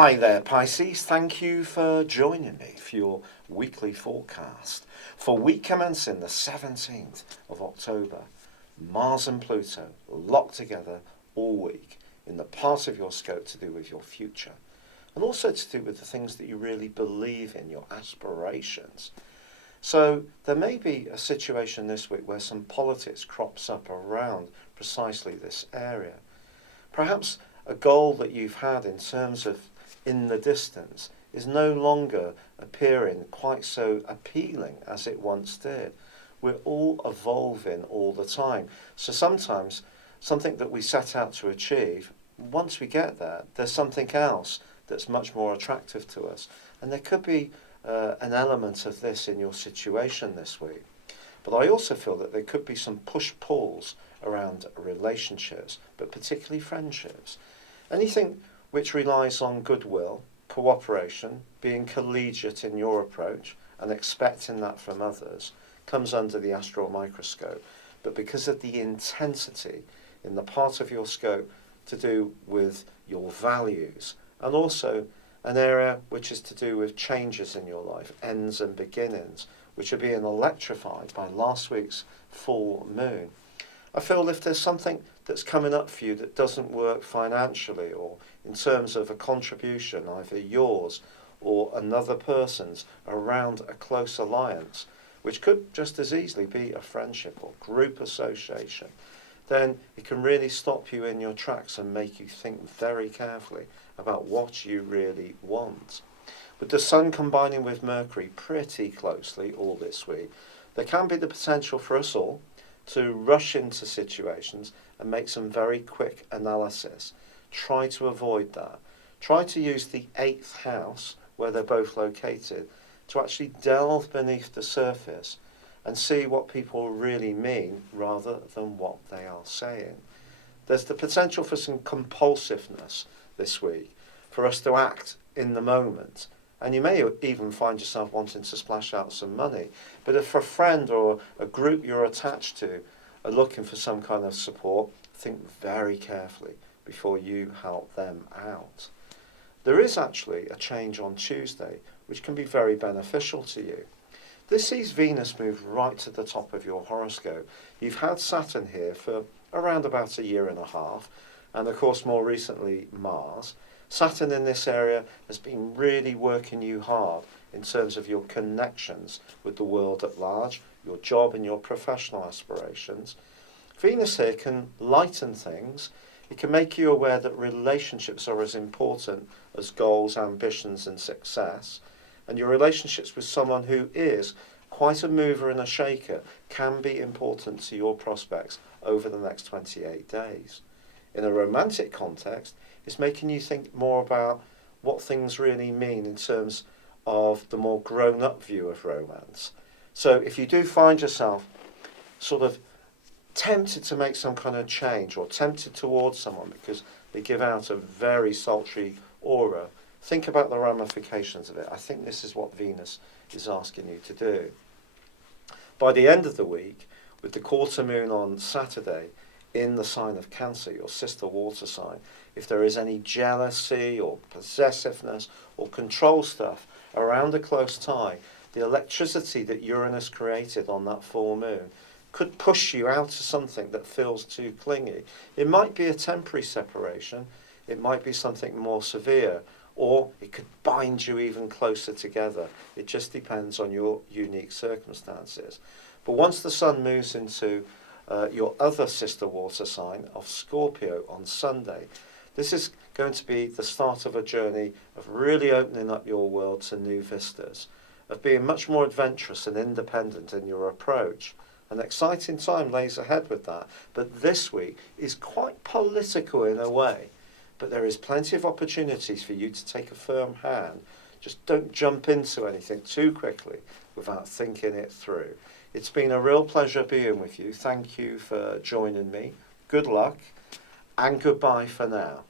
Hi there, Pisces. Thank you for joining me for your weekly forecast. For week commencing the 17th of October, Mars and Pluto locked together all week in the part of your scope to do with your future, and also to do with the things that you really believe in, your aspirations. So there may be a situation this week where some politics crops up around precisely this area. Perhaps a goal that you've had in terms of in the distance is no longer appearing quite so appealing as it once did. We're all evolving all the time. So sometimes something that we set out to achieve, once we get there, there's something else that's much more attractive to us. And there could be an element of this in your situation this week. But I also feel that there could be some push-pulls around relationships, but particularly friendships. Anything which relies on goodwill, cooperation, being collegiate in your approach and expecting that from others comes under the astral microscope. But because of the intensity in the part of your scope to do with your values, and also an area which is to do with changes in your life, ends and beginnings, which are being electrified by last week's full moon, I feel if there's something that's coming up for you that doesn't work financially or in terms of a contribution, either yours or another person's, around a close alliance, which could just as easily be a friendship or group association, then it can really stop you in your tracks and make you think very carefully about what you really want. With the Sun combining with Mercury pretty closely all this week, there can be the potential for us all to rush into situations and make some very quick analysis. Try to avoid that. Try to use the 8th house, where they're both located, to actually delve beneath the surface and see what people really mean rather than what they are saying. There's the potential for some compulsiveness this week, for us to act in the moment. And you may even find yourself wanting to splash out some money. But if a friend or a group you're attached to are looking for some kind of support, think very carefully before you help them out. There is actually a change on Tuesday which can be very beneficial to you. This sees Venus move right to the top of your horoscope. You've had Saturn here for around about a year and a half, and of course more recently Mars. Saturn in this area has been really working you hard in terms of your connections with the world at large, your job and your professional aspirations. Venus here can lighten things. It can make you aware that relationships are as important as goals, ambitions and success. And your relationships with someone who is quite a mover and a shaker can be important to your prospects over the next 28 days. In a romantic context, it's making you think more about what things really mean in terms of the more grown-up view of romance. So if you do find yourself sort of tempted to make some kind of change or tempted towards someone because they give out a very sultry aura, think about the ramifications of it. I think this is what Venus is asking you to do. By the end of the week, with the quarter moon on Saturday in the sign of Cancer, your sister water sign, if there is any jealousy or possessiveness or control stuff around a close tie, the electricity that Uranus created on that full moon could push you out to something that feels too clingy. It might be a temporary separation, it might be something more severe, or it could bind you even closer together. It just depends on your unique circumstances. But once the Sun moves into your other sister water sign of Scorpio on Sunday, this is going to be the start of a journey of really opening up your world to new vistas, of being much more adventurous and independent in your approach. An exciting time lays ahead with that, but this week is quite political in a way. But there is plenty of opportunities for you to take a firm hand. Just don't jump into anything too quickly without thinking it through. It's been a real pleasure being with you. Thank you for joining me. Good luck and goodbye for now.